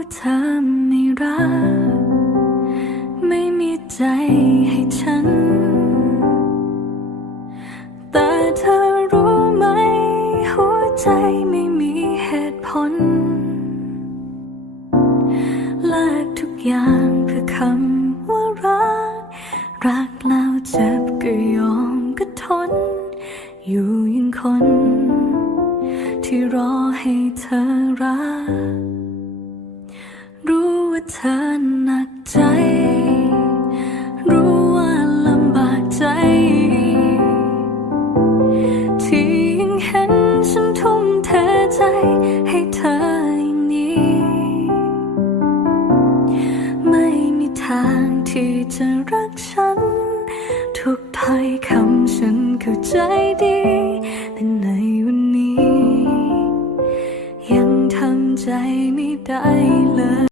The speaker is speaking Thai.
ว่าเธอไม่รักไม่มีใจให้ฉันแต่เธอรู้ไหมหัวใจไม่มีเหตุผลเลิกทุกอย่างเพื่อคำว่ารักแล้วเจ็บก็ยอมก็ทนอยู่ยังคนที่รอให้เธอรักรู้ว่าเธอหนักใจรู้ว่าลำบากใจที่ยังเห็นฉันทุ่มเทใจให้เธออย่างนี้ไม่มีทางที่จะรักฉันทุกถ้อยคำฉันเข้าใจดีแต่ในวันนี้ยังทำใจไม่ได้เลย